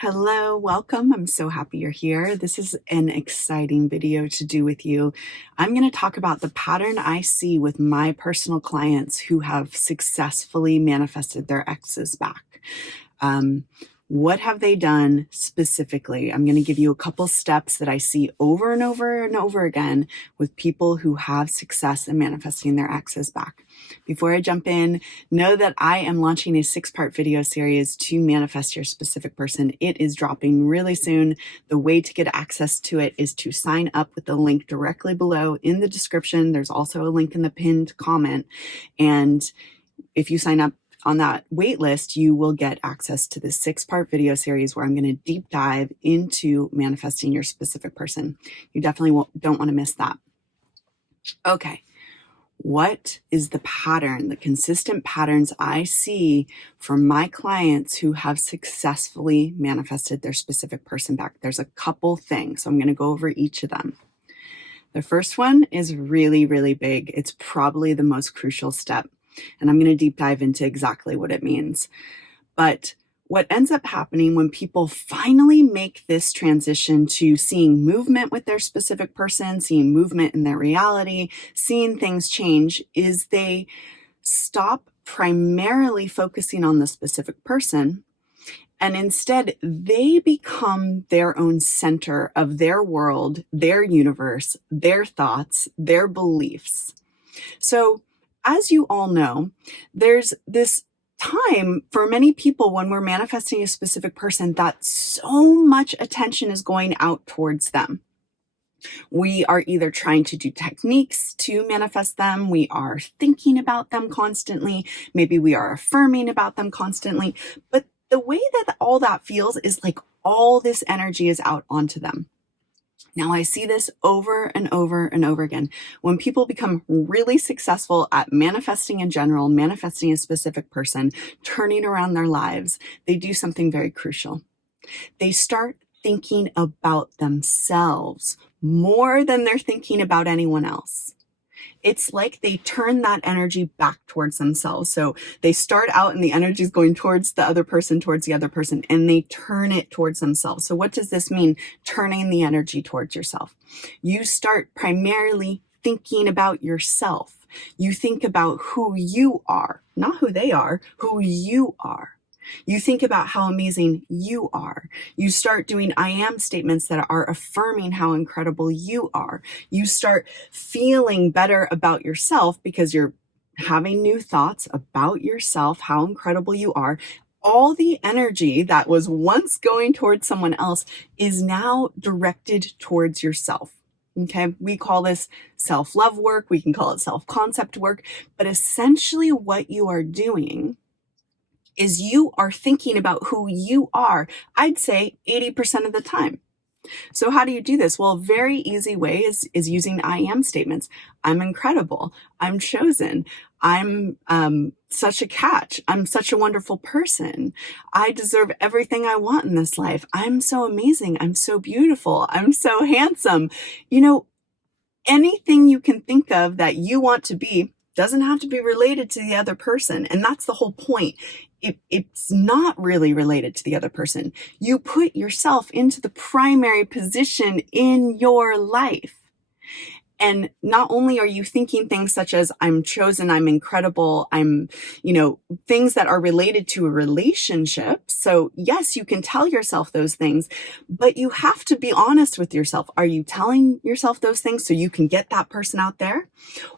Hello, welcome. I'm so happy you're here. This is an exciting video to do with you. I'm going to talk about the pattern I see with my personal clients who have successfully manifested their exes back. What have they done specifically? I'm going to give you a couple steps that I see over and over and over again with people who have success in manifesting their exes back. Before I jump in, know that I am launching a 6-part video series to manifest your specific person. It is dropping really soon. The way to get access to it is to sign up with the link directly below in the description. There's also a link in the pinned comment. And if you sign up on that wait list, you will get access to this 6-part video series where I'm going to deep dive into manifesting your specific person. You definitely don't want to miss that. Okay. What is the pattern, the consistent patterns I see for my clients who have successfully manifested their specific person back? There's a couple things, so I'm going to go over each of them. The first one is really, really big. It's probably the most crucial step, and I'm going to deep dive into exactly what it means. But what ends up happening when people finally make this transition to seeing movement with their specific person, seeing movement in their reality, seeing things change, is they stop primarily focusing on the specific person, and instead they become their own center of their world, their universe, their thoughts, their beliefs. So, as you all know, there's this time for many people when we're manifesting a specific person that so much attention is going out towards them. We are either trying to do techniques to manifest them, we are thinking about them constantly, maybe we are affirming about them constantly, but the way that all that feels is like all this energy is out onto them. Now, I see this over and over and over again. When people become really successful at manifesting in general, manifesting a specific person, turning around their lives, they do something very crucial. They start thinking about themselves more than they're thinking about anyone else. It's like they turn that energy back towards themselves. So they start out and the energy is going towards the other person, and they turn it towards themselves. So what does this mean? Turning the energy towards yourself. You start primarily thinking about yourself. You think about who you are, not who they are, who you are. You think about how amazing you are. You start doing I am statements that are affirming how incredible you are. You start feeling better about yourself because you're having new thoughts about yourself, how incredible you are. All the energy that was once going towards someone else is now directed towards yourself. Okay, we call this self-love work. We can call it self-concept work. But essentially what you are doing is you are thinking about who you are, I'd say 80% of the time. So how do you do this? Well, a very easy way is using I am statements. I'm incredible. I'm chosen. I'm such a catch. I'm such a wonderful person. I deserve everything I want in this life. I'm so amazing. I'm so beautiful. I'm so handsome. Anything you can think of that you want to be doesn't have to be related to the other person. And that's the whole point. It's not really related to the other person. You put yourself into the primary position in your life. And not only are you thinking things such as I'm chosen, I'm incredible, I'm, things that are related to a relationship. So yes, you can tell yourself those things, but you have to be honest with yourself. Are you telling yourself those things so you can get that person out there?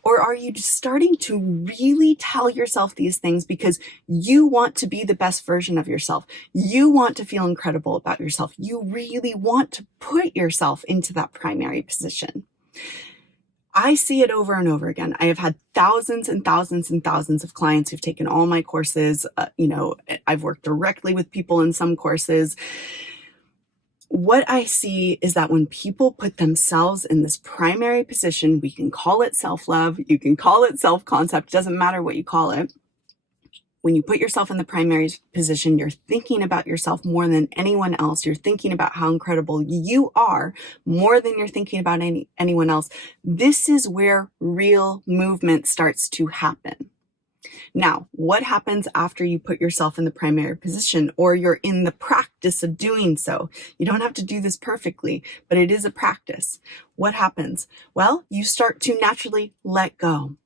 Or are you just starting to really tell yourself these things because you want to be the best version of yourself? You want to feel incredible about yourself. You really want to put yourself into that primary position. I see it over and over again. I have had thousands and thousands and thousands of clients who've taken all my courses. I've worked directly with people in some courses. What I see is that when people put themselves in this primary position, we can call it self-love, you can call it self-concept, doesn't matter what you call it. When you put yourself in the primary position, you're thinking about yourself more than anyone else. You're thinking about how incredible you are more than you're thinking about anyone else. This is where real movement starts to happen. Now, what happens after you put yourself in the primary position or you're in the practice of doing so? You don't have to do this perfectly, but it is a practice. What happens? Well, you start to naturally let go.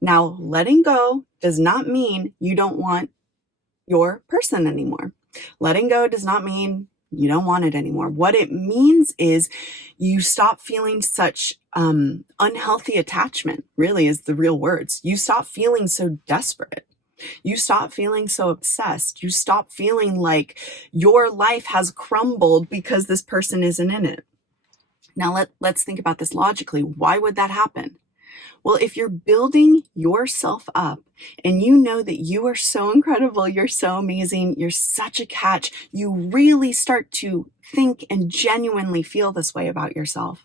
Now, letting go does not mean you don't want your person anymore. Letting go does not mean you don't want it anymore. What it means is you stop feeling such unhealthy attachment, really is the real words. You stop feeling so desperate. You stop feeling so obsessed. You stop feeling like your life has crumbled because this person isn't in it. Now let's think about this logically. Why would that happen? Well, if you're building yourself up and you know that you are so incredible, you're so amazing, you're such a catch, you really start to think and genuinely feel this way about yourself,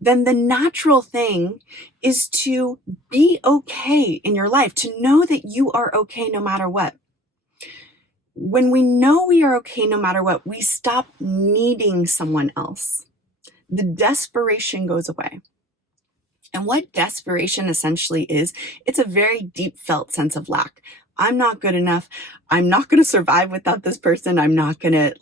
then the natural thing is to be okay in your life, to know that you are okay no matter what. When we know we are okay no matter what, we stop needing someone else. The desperation goes away. And what desperation essentially is, it's a very deep felt sense of lack. I'm not good enough. I'm not going to survive without this person. I'm not going to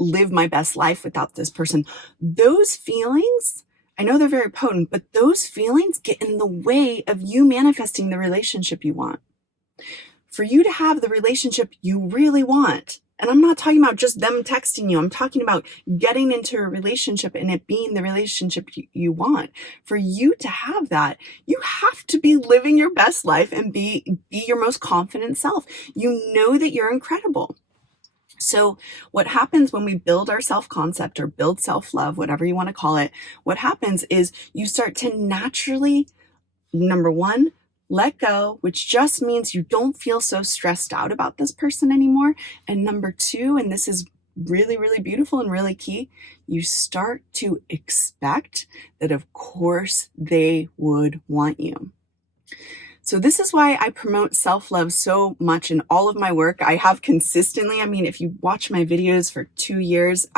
live my best life without this person. Those feelings, I know they're very potent, but those feelings get in the way of you manifesting the relationship you want. For you to have the relationship you really want, and I'm not talking about just them texting you. I'm talking about getting into a relationship and it being the relationship you want. For you to have that, you have to be living your best life and be your most confident self. You know that you're incredible. So what happens when we build our self-concept or build self-love, whatever you want to call it, what happens is you start to naturally, number one, let go, which just means you don't feel so stressed out about this person anymore. And number two, and this is really, really beautiful and really key, you start to expect that of course they would want you. So this is why I promote self-love so much in all of my work. I have consistently, if you watch my videos for 2 years,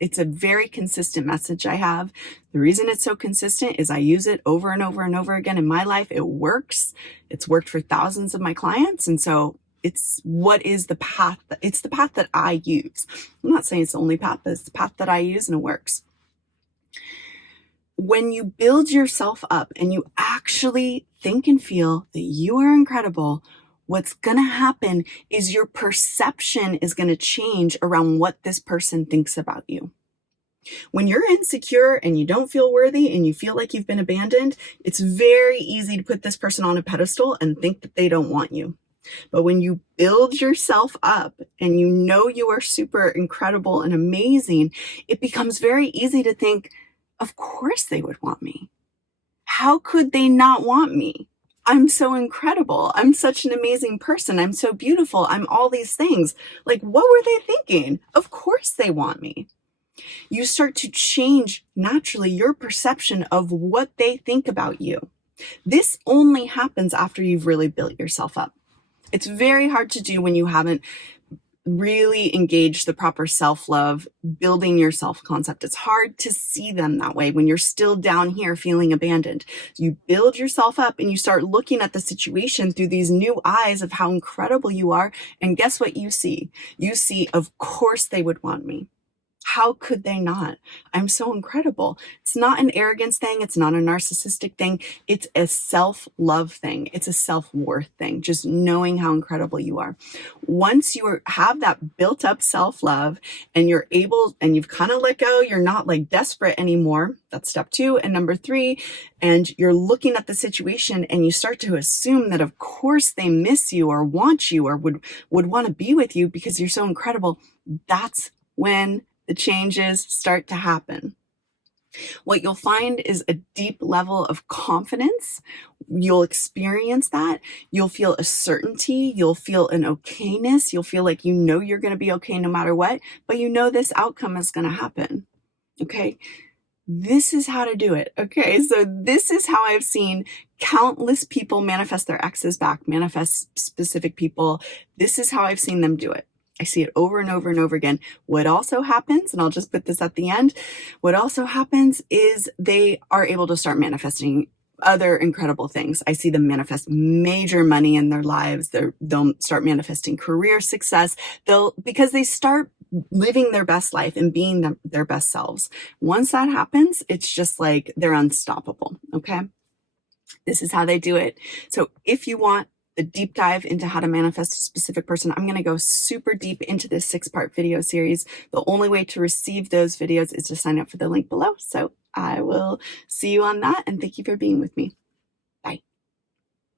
it's a very consistent message I have. The reason it's so consistent is I use it over and over and over again in my life. It works. It's worked for thousands of my clients. And so it's the path that I use. I'm not saying it's the only path, but it's the path that I use and it works. When you build yourself up and you actually think and feel that you are incredible, what's going to happen is your perception is going to change around what this person thinks about you. When you're insecure and you don't feel worthy and you feel like you've been abandoned, it's very easy to put this person on a pedestal and think that they don't want you. But when you build yourself up and you know you are super incredible and amazing, it becomes very easy to think, of course they would want me. How could they not want me? I'm so incredible. I'm such an amazing person. I'm so beautiful. I'm all these things. What were they thinking? Of course they want me. You start to change naturally your perception of what they think about you. This only happens after you've really built yourself up. It's very hard to do when you haven't really engage the proper self-love, building your self-concept. It's hard to see them that way when you're still down here feeling abandoned. You build yourself up and you start looking at the situation through these new eyes of how incredible you are. And guess what you see? You see, of course they would want me. How could they not? I'm so incredible. It's not an arrogance thing. It's not a narcissistic thing. It's a self-love thing. It's a self-worth thing. Just knowing how incredible you are. Once you have that built up self-love and you're able, and you've kind of let go, you're not desperate anymore. That's step 2. And number 3, and you're looking at the situation and you start to assume that of course they miss you or want you or would want to be with you because you're so incredible. That's when the changes start to happen. What you'll find is a deep level of confidence. You'll experience that. You'll feel a certainty. You'll feel an okayness. You'll feel like you're going to be okay no matter what, but this outcome is going to happen. Okay? This is how to do it. Okay? So this is how I've seen countless people manifest their exes back, manifest specific people. This is how I've seen them do it. I see it over and over and over again. What also happens, and I'll just put this at the end, what also happens is they are able to start manifesting other incredible things. I see them manifest major money in their lives. They'll start manifesting career success. Because they start living their best life and being their best selves. Once that happens, it's just like they're unstoppable. Okay. This is how they do it. So if you want a deep dive into how to manifest a specific person, I'm going to go super deep into this 6-part video series. The only way to receive those videos is to sign up for the link below. So I will see you on that, and thank you for being with me.